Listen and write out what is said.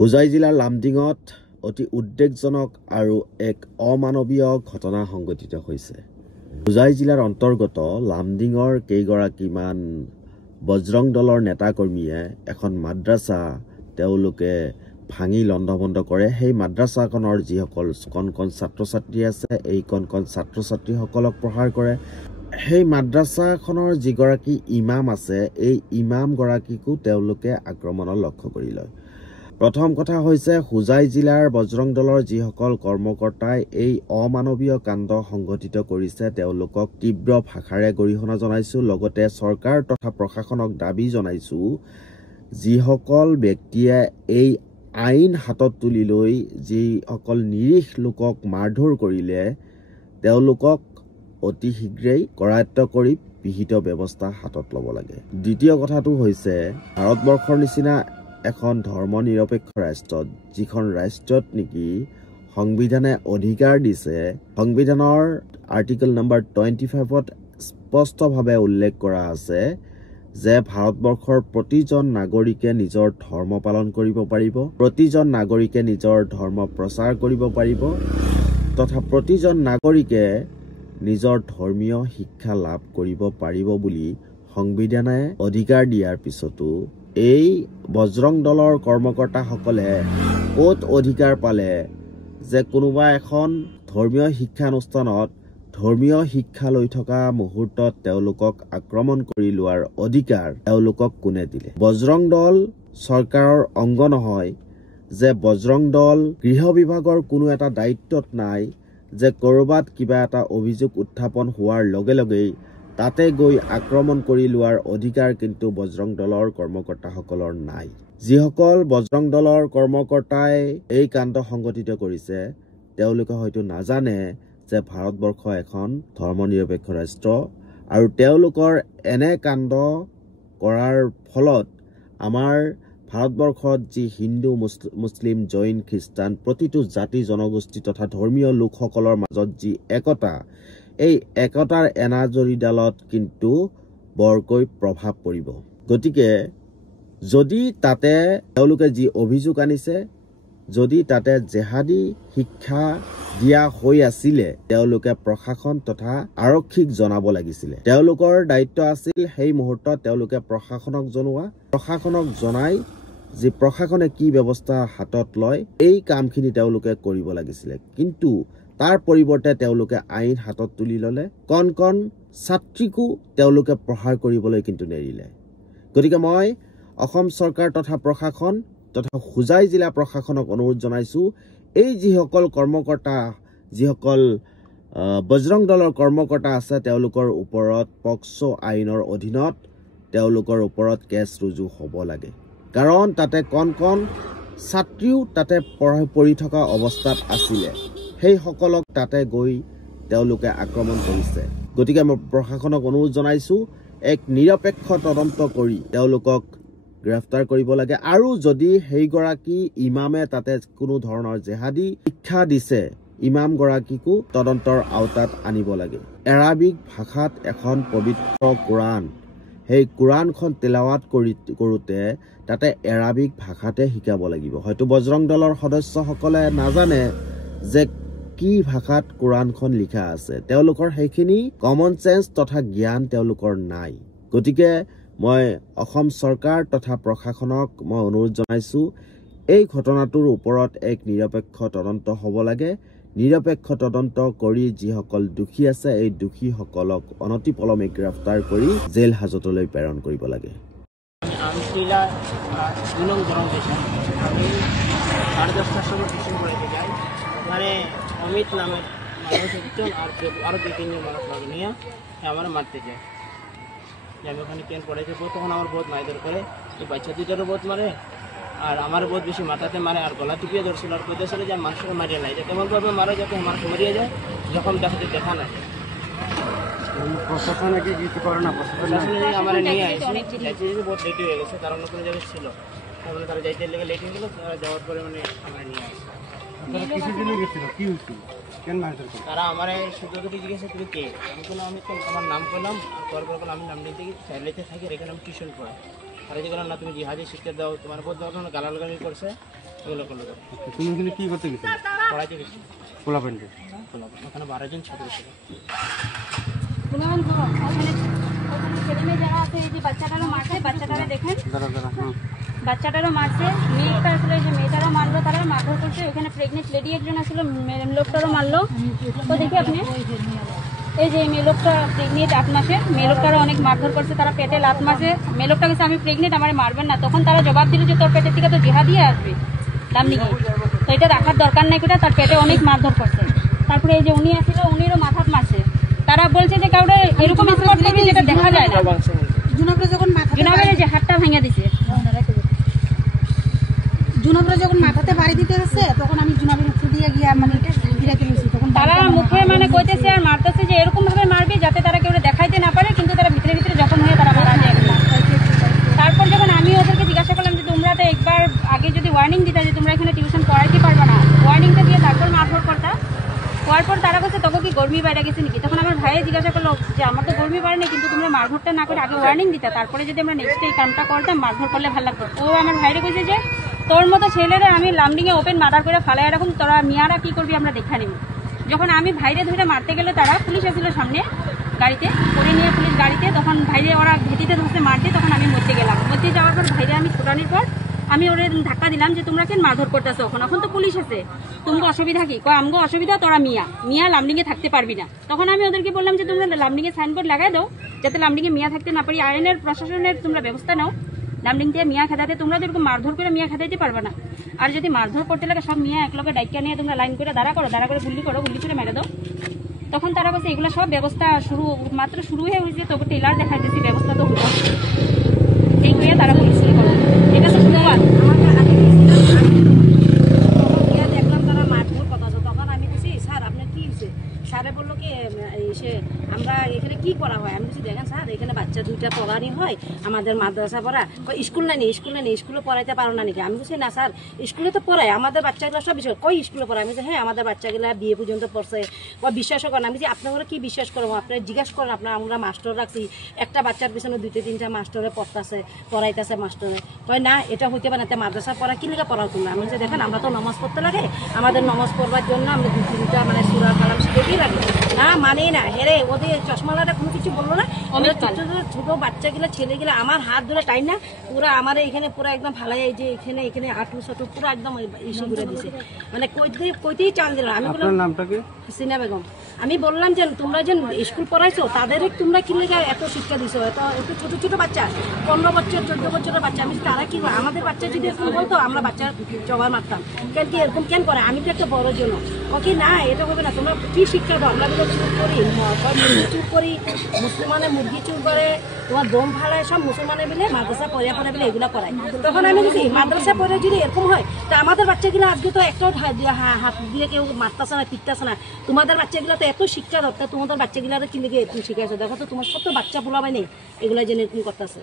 হোজাই জিলাৰ লামডিঙত অতি উদ্বেগজনক আৰু এক অমানৱীয় ঘটনা সংঘটিত হৈছে। হোজাই জিলাৰ অন্তৰ্গত লামডিঙৰ কেইগৰাকীমান বজৰং দলৰ নেতাকৰ্মীয়ে এখন মাদ্ৰাছা তেওঁলোকে ভাঙি লণ্ডভণ্ড কৰে। সেই মাদ্ৰাছাখনৰ যিসকল কণ কণ ছাত্ৰ ছাত্ৰী আছে, এই কণ কণ ছাত্ৰ ছাত্ৰীসকলক প্ৰহাৰ কৰে। সেই মাদ্ৰাছাখনৰ যিগৰাকী ইমাম আছে, এই ইমামগৰাকীকো তেওঁলোকে আক্ৰমণৰ লক্ষ্য কৰি লয়। প্ৰথম কথা হৈছে, হোজাই জিলাৰ বজৰং দলৰ যিসকল কৰ্মকৰ্তাই এই অমানৱীয় কাণ্ড সংঘটিত কৰিছে, তেওঁলোকক তীব্ৰ ভাষাৰে গৰিহণা জনাইছো। লগতে চৰকাৰ তথা প্ৰশাসনক দাবী জনাইছো, যিসকল ব্যক্তিয়ে এই আইন হাতত তুলি লৈ যিসকল নিৰীহ লোকক মাৰধৰ কৰিলে, তেওঁলোকক অতি শীঘ্ৰেই কৰায়ত্ব কৰি বিহিত ব্যৱস্থা হাতত ল'ব লাগে। দ্বিতীয় কথাটো হৈছে, ভাৰতবৰ্ষৰ নিচিনা এখন ধৰ্ম নিৰপেক্ষ ৰাষ্ট্ৰত, যিখন ৰাষ্ট্ৰত নেকি সংবিধানে অধিকাৰ দিছে, সংবিধানৰ আৰ্টিকল নম্বৰ 25ত স্পষ্টভাৱে উল্লেখ কৰা আছে যে ভাৰতবৰ্ষৰ প্ৰতিজন নাগৰিকে নিজৰ ধৰ্ম পালন কৰিব পাৰিব, প্ৰতিজন নাগৰিকে নিজৰ ধৰ্ম প্ৰচাৰ কৰিব পাৰিব তথা প্ৰতিজন নাগৰিকে নিজৰ ধৰ্মীয় শিক্ষা লাভ কৰিব পাৰিব বুলি সংবিধানে অধিকাৰ দিয়াৰ পিছতো এই বজৰং দলৰ কৰ্মকৰ্তাসকলে ক'ত অধিকাৰ পালে যে কোনোবা এখন ধৰ্মীয় শিক্ষানুষ্ঠানত ধৰ্মীয় শিক্ষা লৈ থকা মুহূৰ্তত তেওঁলোকক আক্ৰমণ কৰি লোৱাৰ অধিকাৰ তেওঁলোকক কোনে দিলে? বজৰং দল চৰকাৰৰ অংগ নহয়, যে বজৰং দল গৃহ বিভাগৰ কোনো এটা দায়িত্বত নাই যে ক'ৰবাত কিবা এটা অভিযোগ উত্থাপন হোৱাৰ লগে লগেই তাতে গৈ আক্ৰমণ কৰি লোৱাৰ অধিকাৰ কিন্তু বজৰং দলৰ কৰ্মকৰ্তাসকলৰ নাই। যিসকল বজৰং দলৰ কৰ্মকৰ্তাই এই কাণ্ড সংঘটিত কৰিছে, তেওঁলোকে হয়তো নাজানে যে ভাৰতবৰ্ষ এখন ধৰ্ম নিৰপেক্ষ ৰাষ্ট্ৰ, আৰু তেওঁলোকৰ এনে কাণ্ড কৰাৰ ফলত আমাৰ ভাৰতবৰ্ষত যি হিন্দু, মুছলিম, জৈন, খ্ৰীষ্টান প্ৰতিটো জাতি জনগোষ্ঠী তথা ধৰ্মীয় লোকসকলৰ মাজত যি একতা, এই একতাৰ এনাজৰীডালত কিন্তু বৰকৈ প্ৰভাৱ পৰিব। গতিকে যদি তাতে তেওঁলোকে যি অভিযোগ আনিছে, যদি তাতে জেহাদী শিক্ষা দিয়া হৈ আছিলে, তেওঁলোকে প্ৰশাসন তথা আৰক্ষীক জনাব লাগিছিলে। তেওঁলোকৰ দায়িত্ব আছিল সেই মুহূৰ্তত তেওঁলোকে প্ৰশাসনক জনোৱা, প্ৰশাসনক জনাই যি প্ৰশাসনে কি ব্যৱস্থা হাতত লয় এই কামখিনি তেওঁলোকে কৰিব লাগিছিলে। কিন্তু তাৰ পৰিৱৰ্তে তেওঁলোকে আইন হাতত তুলি ল'লে, কণ কণ ছাত্ৰীকো তেওঁলোকে প্ৰহাৰ কৰিবলৈ কিন্তু নেৰিলে। গতিকে মই অসম চৰকাৰ তথা প্ৰশাসন তথা হোজাই জিলা প্ৰশাসনক অনুৰোধ জনাইছো, এই যিসকল কৰ্মকৰ্তা, যিসকল বজৰং দলৰ কৰ্মকৰ্তা আছে, তেওঁলোকৰ ওপৰত পক্সো আইনৰ অধীনত তেওঁলোকৰ ওপৰত কেছ ৰুজু হ'ব লাগে। কাৰণ তাতে কণ কণ ছাত্ৰীও তাতে পঢ়ি থকা অৱস্থাত আছিলে, সেইসকলক তাতে গৈ তেওঁলোকে আক্ৰমণ কৰিছে। গতিকে মই প্ৰশাসনক অনুৰোধ জনাইছো, এক নিৰপেক্ষ তদন্ত কৰি তেওঁলোকক গ্ৰেফতাৰ কৰিব লাগে, আৰু যদি সেইগৰাকী ইমামে তাতে কোনো ধৰণৰ জেহাদী শিক্ষা দিছে, ইমামগৰাকীকো তদন্তৰ আওতাত আনিব লাগে। এৰাবিক ভাষাত এখন পবিত্ৰ কোৰাণ, সেই কোৰাণখন তেলাৱাত কৰোঁতে তাতে এৰাবিক ভাষাতে শিকাব লাগিব। হয়তো বজৰং দলৰ সদস্যসকলে নাজানে যে কি ভাষাত কোৰাণখন লিখা আছে, তেওঁলোকৰ সেইখিনি কমন চেন্স তথা জ্ঞান তেওঁলোকৰ নাই। গতিকে মই অসম চৰকাৰ তথা প্ৰশাসনক মই অনুৰোধ জনাইছো, এই ঘটনাটোৰ ওপৰত এক নিৰপেক্ষ তদন্ত হ'ব লাগে। নিৰপেক্ষ তদন্ত কৰি যিসকল দোষী আছে, এই দোষীসকলক অনতিপলমে গ্ৰেফতাৰ কৰি জেল হাজতলৈ প্ৰেৰণ কৰিব লাগে। অমিত নামে মানুষ একজন আরো 2-3 মানুষ লাগে নিয়ে আমার মারতে যায়। আমি ওখানে কেন পড়াইছে, তখন আমার বহুত মাইদর করে, এই বাচ্চা দুইটারও বহুত মারে, আর আমার বহুত বেশি মাথাতে মারে, আর গলা টিপিয়ে ধরছিল, আর কোথায় যে মানুষকে মারিয়ে নাই, কেমনভাবে মারা যাতে আমার মরিয়ে যায়, যখন দেখাতে দেখা না যায়। প্রশাসনকে কিছু করে না, প্রশাসনে আমার নিয়ে আসছে, যাইতে বহুত লেট হয়ে গেছে, কারণ কোনো জায়গায় ছিল, তারপরে তারা যাইতে লেগে লেট হয়ে গেল, যাওয়ার পরে মানে আমার নিয়ে আসছে। তারা আমার শুধু জিজ্ঞাসা তুমি কে, আমি বললাম আমি তো আমার নাম করলাম, আর পর আমি নাম নিতে চাইলেতে থাকি, এখানে আমি টিউশন পড়াই। তারা যে বললাম না তুমি জিহাদি শিক্ষা দাও, তোমার বহুত ধরনের গালাগালি করছে, এগুলো করলো তুমি এখানে কি করতে গেছো? পড়াইতে গেছি পোলা প্যান্টে। ওখানে 12 জন ছাত্র ছিল। ছেলে মেয়ে যারা আছে এই যে বাচ্চাটারও মারছে, বাচ্চাটারা দেখেন দাঁড়া দাঁড়া, হ্যাঁ। বাচ্চাটারও মারছে, মেয়েটা আসলে যে মেয়েটারও মারলো, তারা মারধর করছে। ওখানে প্রেগনেন্ট লেডি একজন আসলো, লোকটারও মারলো। তো দেখি আপনি এই যে মেয়ে লোকটা প্রেগনেন্ট 8 মাসে, মেয়ে লোকটারও অনেক মারধর করছে, তারা পেটে লাত মারছে। মেয়ে লোকটা গেছে আমি প্রেগনেন্ট, আমার মারবেন না। তখন তারা জবাব দিল যে তোর পেটের থেকে তো জিহা দিয়ে আসবে লামডিঙে, তো এটা রাখার দরকার নাই, কোটা তার পেটে অনেক মারধর করছে। তারপরে এই যে উনি আসছিল, উনিরও মাথাত মারছে। তারা বলছে যে কাউরে এরকম স্পট করবে যেটা দেখা যায় না। জুনাবরা যখন জুনাবের যে হাতটা ভেঙে দিছে, জুনাবরা যখন মাথাতে বাড়ি দিতে গেছে তখন আমি জুনাবের উপর দিয়ে গিয়া মানে গিরাতে গেছি। তখন তারা মুখে মানে কইতেছে আর মারতেছে যে এরকম ভাবে মারবে যাতে তারা কেউ দেখাইতে না পারে, কিন্তু তারা ভিতরে ভিতরে যখন হয়ে তারা মারা যায়। তারপর যখন আমি ওদেরকে জিজ্ঞাসা করলাম যে তোমরা তো একবার আগে যদি ওয়ার্নিং দিতা যে তোমরা এখানে টিউশন পড়াইতে পারবে না, ওয়ার্নিংটা দিয়ে তারপর মারধর করতা। হওয়ার পর তারা বলছে তখন কি গরমি বাইরে গেছে নাকি? তখন আমার ভাইয়ে জিজ্ঞাসা করলো যে আমার তো গরমি বাইরে নেই, কিন্তু তোমরা মারধরটা না করে আগে ওয়ার্নিং দিতা, তারপরে যদি আমরা নেক্সট এই কামটা করতাম মারধর করলে ভালো লাগতো। ও আমার ভাইরে কইছে যে তোর মতো ছেলেরা আমি লামডিংয়ে ওপেন মার্ডার করে ফালাই রাখুন, তোরা মিয়ারা কি করবি আমরা দেখা নিব। যখন আমি ভাইরে ধরে মারতে গেলে তারা পুলিশ আসছিল সামনে গাড়িতে করে নিয়ে, পুলিশ গাড়িতে, তখন ভাইরে ওরা ভেটিতে ধরতে মারতে, তখন আমি মধ্যে গেলাম। মধ্যে যাওয়ার পর ভাইরে আমি ছোটানোর পর আমি ওরে ধাক্কা দিলাম যে তোমরা কেন মারধর করতেছো, এখন তো পুলিশ আছে, তোমাকে অসুবিধা কি? আমগো অসুবিধা, তোরা মিয়া লামডিংয়ে থাকতে পারবি না। তখন আমি ওদেরকে বললাম যে তোমরা লামডিংয়ে সাইনবোর্ড লাগাই দাও যাতে লামডিংয়ে মিয়া থাকতে না পারি, আইনের প্রশাসনের তোমরা ব্যবস্থা নাও, লামডিং দিয়ে মিয়া খেদাতে তোমরা যেরকম মারধর করে মিয়া খেদাইতে পারবে না। আর যদি মারধর করতে লাগে সব মিয়া একলগে ডাইকা নিয়ে তোমরা লাইন করে দাঁড়া করে গুলি করে মেরে দাও। তখন তারা বলছে এগুলো সব ব্যবস্থা মাত্র শুরু হয়ে হয়েছে, তবু টেলার দেখা যাচ্ছে ব্যবস্থা তো হতো এই হয়ে তারা পুলিশ করো। এটা তো শুরুয়াত। দেখলাম তারা মারধর কথা, তখন আমি বলছি স্যার আপনার কি হয়েছে? স্যারে বললো কি সে আমরা এখানে কি করা হয়? আমি বলছি দেখেন স্যার এখানে বাচ্চা 2টা পড়ানি হয়, আমাদের মাদ্রাসা পড়া, স্কুল নেই স্কুলে পড়াইতে পারো না নাকি? আমি বলছি না স্যার স্কুলে তো পড়ায়, আমাদের বাচ্চাগুলো সব বিষয় কই স্কুলে পড়ায়? আমি বলছি হ্যাঁ আমাদের বাচ্চাগুলো বিয়ে পর্যন্ত পড়ছে, ও বিশ্বাসও করেন। আমি যে আপনারা কি বিশ্বাস করবো? আপনারা জিজ্ঞাসা করেন, আমরা মাস্টার রাখছি, একটা বাচ্চার পিছনে 2-3টা মাস্টারে পড়াইতেছে মাস্টারে, কয় না এটা হইতে পারে না, মাদ্রাসা পড়া কি লেগে পড়াও তোমরা? আমি বলছি দেখেন আমরা তো নমাজ পড়তে লাগে, আমাদের নমাজ পড়বার জন্য আমরা 2-3টা মানে সূরা কালাম শিখেই লাগে না, মানেই না। হেরে ওদের চশমালাটা কোনো কিছু বললো না, ছোট বাচ্চাগুলো ছেলেগুলো আমার হাত ধরে টাই না পুরো আমার এখানে পুরো একদম ভালাই, এই যে এখানে আটু সাটু পুরো একদম ইস্যু করে দিছে, মানে কইতেই চান দিল। আমি বললাম নামটা কি? হাসিনা বেগম। আমি বললাম যে তোমরা যে স্কুল পড়াইছো তাদের তোমরা কি লেগে এত শিক্ষা দিছো? এত ছোট ছোট বাচ্চা 15 বছর 14 বছরের বাচ্চা, আমি তারা কি করে? আমাদের বাচ্চা যদি এরকম বলতো আমরা বাচ্চার জবাব মারতাম, কেন কি এরকম কেন করে? আমি তো একটা বড় জন্য ওকে না এটা হবে না, তোমরা কি শিক্ষা দাও? আমরা চুর করি, মুরগি চুর করি, মুসলমানে মুরগি চুর করে, তোমার দম ফালায়, সব মুসলমানে মিলে মাদ্রাসা পড়ে বলে এগুলো করায়। তখন আমি বলছি মাদ্রাসা পড়ে যদি এরকম হয় তা আমাদের বাচ্চাগুলো আজকে তো একটাও হাত দিয়ে কেউ মারতেছে না পিটতেছে না, তোমাদের বাচ্চাগুলো তো এত শিক্ষা দরকার, তোমাদের বাচ্চাগুলো কি লেগে এরকম শিখাইছো? দেখো তো তোমার কত বাচ্চা পোলাবাই নেই এগুলো যেন এরকম করতেছে।